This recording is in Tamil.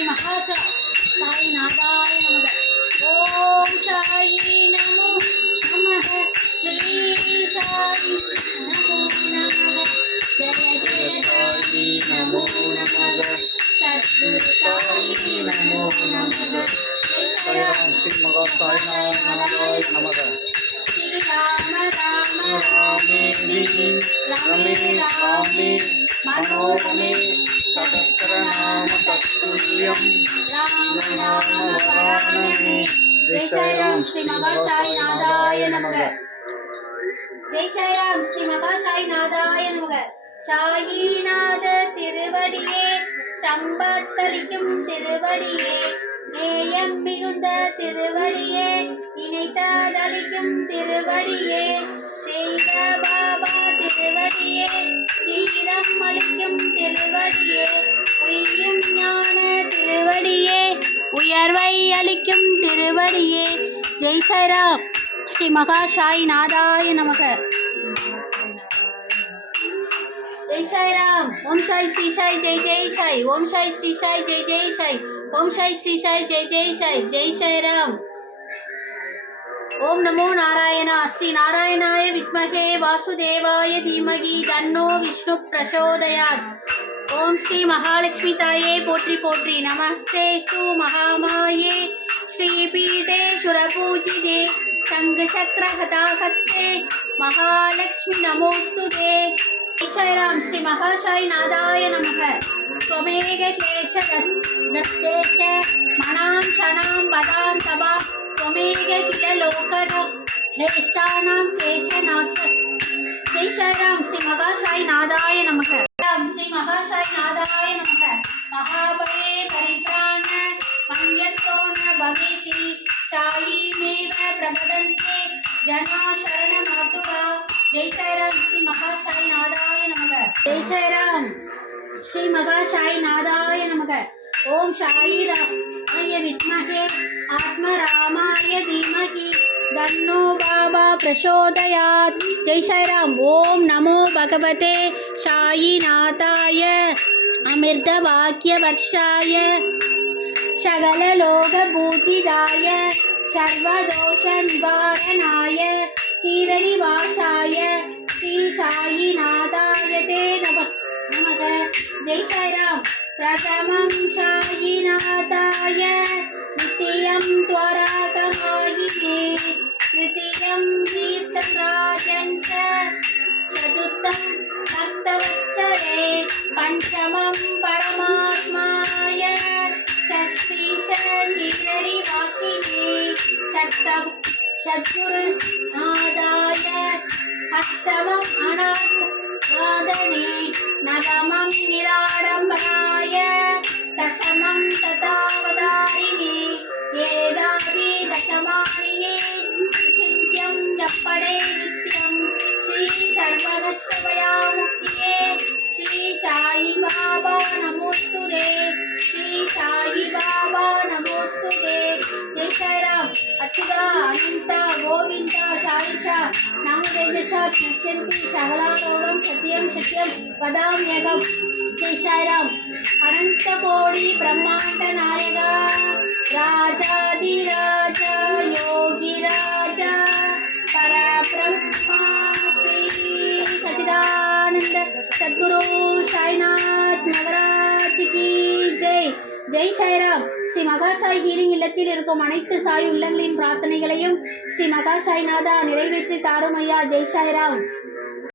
श्री महासाई नादाय नमः। ओम साई नमो नमः। श्री साई नमो नमः। जय जय साई नमो नमः। सद्गुरु साई नमो नमः। जय राम श्री महासाई नादाय नमः। श्री राम राम रामे रमे रामे मनोरमे सहस्र नाम तत्तुल्यं राम राम वरानने। जय श्री राम श्री महासाई नादाय नमः। जय श्री राम श्री महासाई नादाय नमः। சாயிநாத திருவடியே சம்பத்தளிக்கும் திருவடியே நேயம் மிகுந்த திருவடியே இணைத்ததளிக்கும் திருவடியே செய்த பாபா திருவடியே தீரம் அளிக்கும் திருவடியே உய்யும் ஞான திருவடியே உயர்வை அளிக்கும் திருவடியே ஜெய் சாய்ராம் ஸ்ரீ மகாசாய் நாதாய நமக। जय साई राम। ओम साई श्री साई जय जय साई। ओम साई श्री साई जय जय साई। ओम साई श्री साई जय जय साई। जय साई राम। ओम नमो नारायण। श्री नारायणाय विद्महे वासुदेवाय धीमहि तन्नो विष्णु प्रचोदयात्। ओम श्री महालक्ष्मी ताये पोट्री पोट्री। नमस्ते सु महामाये श्रीपीठे सुरपूजिते शंख चक्र हताहस्ते महालक्ष्मी नमोस्तुते। जय साई राम श्री महासाई नादाय नमः। त्वमेव केश दस्तेश मनां क्षणां पदां तवा त्वमेव किल लोकनं श्रेष्ठानां केशनाश। जय साई राम श्री महासाई नादाय नमः। राम श्री महासाई नादाय नमः। महाभये परित्राण मङ्गतो न भवेति सायीमेव प्रपदन्ते जना शरणमातुरा। जय साई राम श्री महासाई नादाय नमः। जय साई राम श्री महासाई नादाय नमः। ओम साई रामाय विद्महे आत्मरामाय धीमहि तन्नो बाबा प्रचोदयात्। जय साई राम। ओम नमो भगवते साईनाथाय अमृतवाक्यवर्षाय सकललोकपूजिताय सर्वदोष निवारणाय क्षीरनिवासाय श्री साईनाथाय ते नमः। जय साई राम। प्रथमं साईनाथाय द्वितीयं द्वारकामायिने तृतीयं कीर्तनराजं च चतुर्थं भक्तवत्सले पंचमं परमात्माय षष्ठी शिरडिवासिने षष्ठं सद्गुरुनादाय अष्टमं अनाथनादने नवमं निराडम्बराय दशमं तथावतारिणे एकादशमानिने चिन्त्यं जपडे नित्यं श्री सर्वदशभयामुक्तिये श्री साई बाबा नमोस्तुते। श्री साई बाबा नमोस्तुते। जय साई राम। अच्युता अनंत गोविंद साईशा नामदेशा दुष्यन्ति सकलारोगं सत्यं सत्यं वदाम्यहम्। जय साई राम। अनंत कोटि ब्रह्मांड नायका राजाधिराजा योगी राजा परब्रह्मा श्री सच्चिदानंद सद्गुरु साईनाथ महाराज की जय। जय साई राम। ஸ்ரீ மகாசாய் ஹீலிங் இல்லத்தில் இருக்கும் அனைத்து சாய் உள்ளங்களின் பிரார்த்தனைகளையும் ஸ்ரீ மகாசாய் நாதா நிறைவேற்றி தாரும் ஐயா। ஜெய் சாய் ராம்।